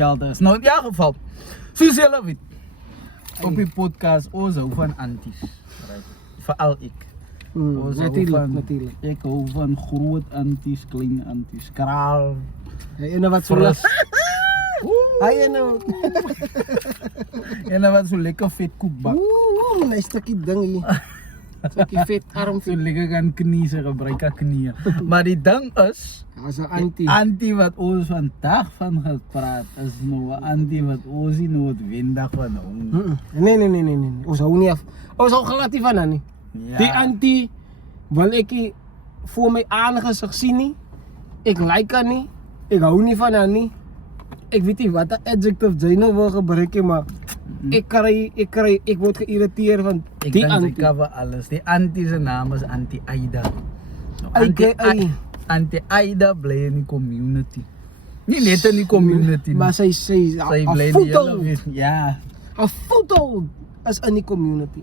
Dus nou in ieder geval, zoals jullie weten, op die podcast ons hou van anties. Right? Vooral ik. Ons hou Natuurlijk. Ik hou van groot anties, klein anties, kraal. En wat zo lekker. En wat zo lekker vet koekbak. Oeh, een stukje ding hier. Stukje vet arm. Zo lekker gaan kniezen, gebruiken knieën. Maar die ding is, Als een anti. anti wat ons vandaag van gaat praten, is nou een anti wat ons niet noodwendig van houden. Nee. Ons hou niet af. Ons hou glad niet van haar niet. Ja. Die anti wil ik voor mij aangezicht zien niet. Ik like haar niet. Ik hou niet van haar niet. Ik weet niet wat de adjective zij nou wil gebruiken, maar ik word geïrriteerd van Ik die denk anti. ik cover alles. Die anti zijn naam is Anti Aida. Nou, Ai. Anti Aida blijft in die community. Niet net in die community. Maar zij zij haar blijft in foto, die hele. Ja. haar foto is in die community.